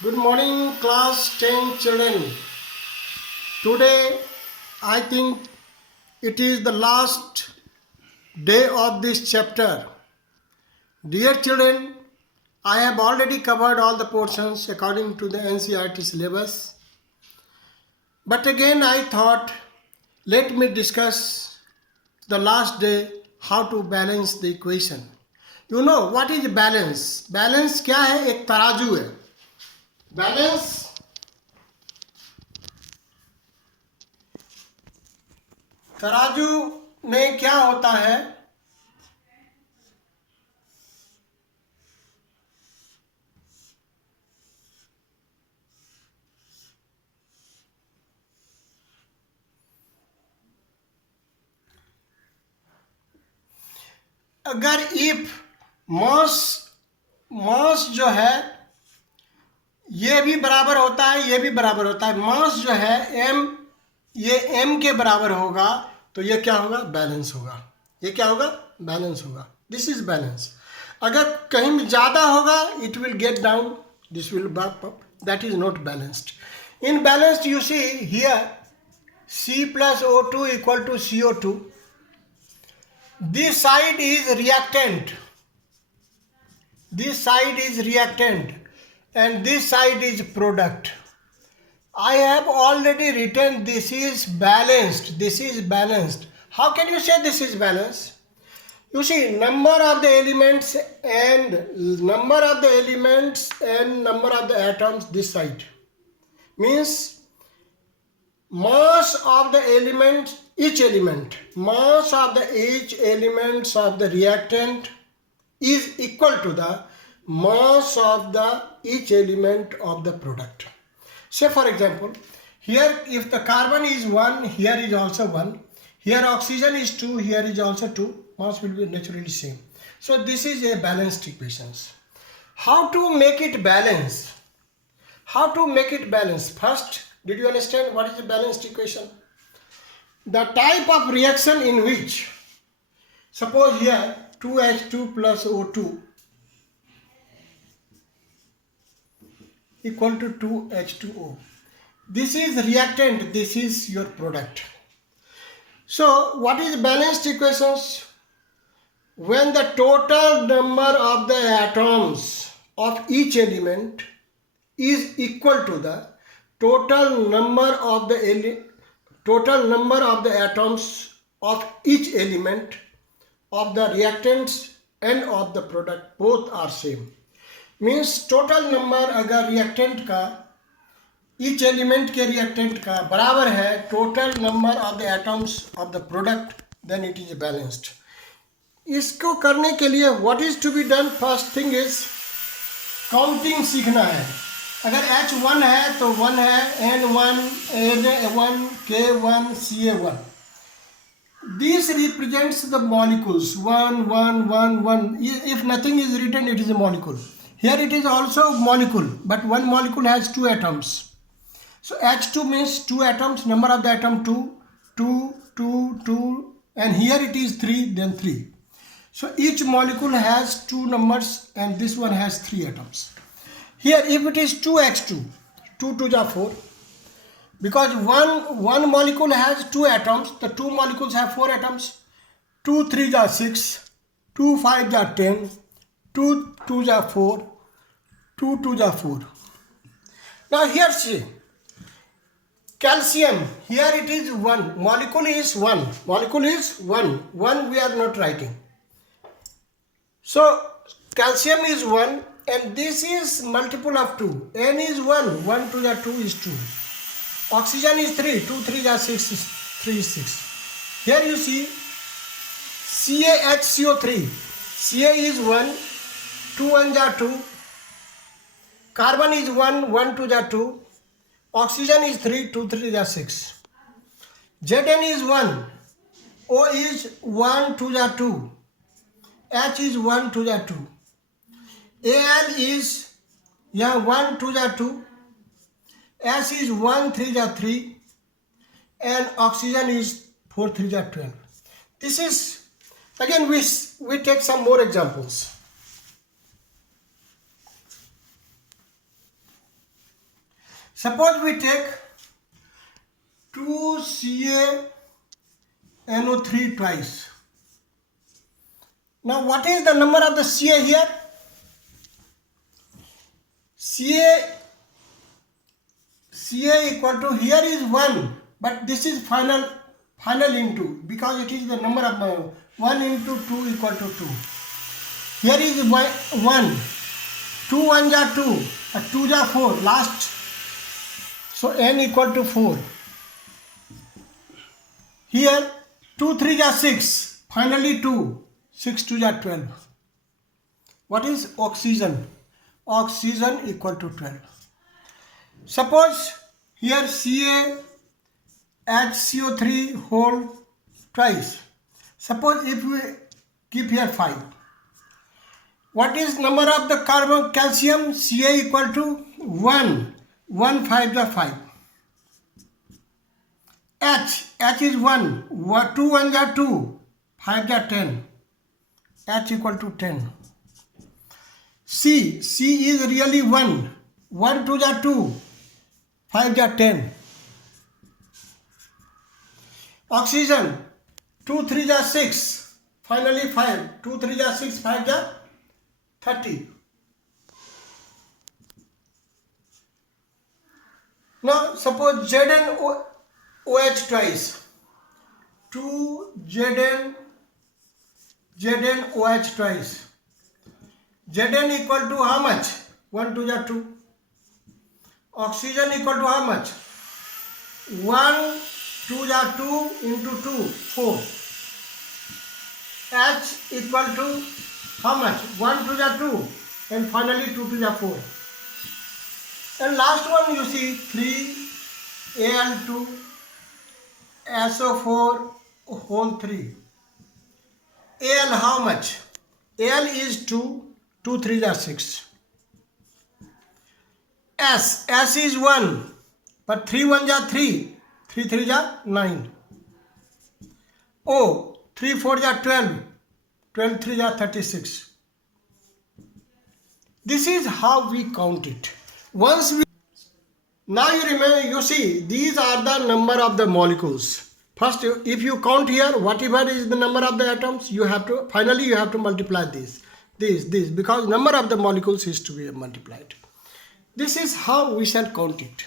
Good morning, class 10 children. Today, I think it is the last day of this chapter. Dear children, I have already covered all the portions according to the NCERT syllabus. But again, I thought, let me discuss the last day how to balance the equation. You know what is balance? Balance क्या है? एक तराजू है. Balance तराजू में क्या होता है? अगर इफ मास जो है ये भी बराबर होता है, ये भी बराबर होता है, मास जो है m ये m के बराबर होगा तो ये क्या होगा? बैलेंस होगा. ये क्या होगा? बैलेंस होगा. This is balance. अगर कहीं ज़्यादा होगा it will get down, this will bump up, that is not balanced. In balanced you see here C plus O2 equal to CO2. This side is reactant. This side is reactant and this side is product. I have already written this is balanced. This is balanced. How can you say this is balanced? You see, number of the elements and number of the atoms this side means mass of the element, each elements of the reactant is equal to the mass of the each element of the product. Say for example, here if the carbon is 1, here is also 1, here oxygen is 2, here is also 2, mass will be naturally same. So this is a balanced equations. How to make it balance? First, did you understand what is a balanced equation? The type of reaction in which, suppose here 2H2 plus O2 equal to 2H2O. This is reactant, this is your product. So what is balanced equations? When the total number of the atoms of each element is equal to the total number of the atoms of each element of the reactants and of the product, both are same. Means total number अगर reactant का each element के reactant का बराबर है total number of the atoms of the product, then it is balanced. इसको करने के लिए what is to be done? First thing is counting सीखना है. अगर H1 है तो 1 है, N1, Na1, K1, Ca1. This represents the molecules 1, 1, 1, 1. If nothing is written, it is a molecule. Here it is also molecule, but one molecule has 2 atoms. So H2 means 2 atoms, number of the atom 2, 2, 2, 2, and here it is 3, then 3. So each molecule has 2 numbers and this one has 3 atoms. Here if it is 2H2, 2 2 are 4. Because one molecule has 2 atoms, the 2 molecules have 4 atoms. 2 3 are 6, 2 5 are 10, 2 2 are 4, 2 2 are 4. Now here see, calcium, here it is 1, molecule is 1, 1 we are not writing. So calcium is 1 and this is multiple of 2, N is 1, 1 to the 2 is 2. Oxygen is 3, 2 3 are 6, 3 is 6. Here you see CaHCO3, Ca is 1, 2 1 are 2, carbon is 1, 1 2 are 2, oxygen is 3, 2 3 are 6. Zn is 1, O is 1 2 are 2, H is 1 2 are 2, Al is 1 2 are 2, S is 1 3 are 3, and oxygen is 4 3 are 12. This is, again we take some more examples. Suppose we take 2CaNO3 twice. Now what is the number of the Ca here? Ca equal to, here is 1, but this is final into, because it is the number of 1 into 2 equal to 2. Here is 1, 2 1 are 2, 2 are 4, last. So N equal to 4. Here 2 3 are 6, finally 2, 6 2 are 12. What is oxygen? Oxygen equal to 12. Suppose here CaHCO3 whole twice. Suppose if we keep here 5. What is number of the carbon calcium? Ca equal to 1. 1 5 are 5. H is 1. 2 1 are 2. 5 are 10. H equal to 10. C is really 1. 1 2 are 2. 5 are 10. Oxygen 2 3 are 6. Finally 5. 2 3 are 6. 5 are 30. Now suppose ZnOH twice. 2 ZnOH twice. Zn equal to how much? 1 2 are 2. Oxygen equal to how much? 1 2 are 2 into 2, 4. H equal to how much? 1 2 are 2, and finally 2 2 are 4. And last one you see 3Al2 SO4 whole 3. Al how much? Al is 2, 2 3 are 6. S is 1, but 3 1 are 3, 3 3 are 9. O 3 4 are 12, 12 3 are 36. This is how we count it. Now you remember, you see, these are the number of the molecules. First, if you count here, whatever is the number of the atoms, finally you have to multiply this, because number of the molecules is to be multiplied. This is how we shall count it.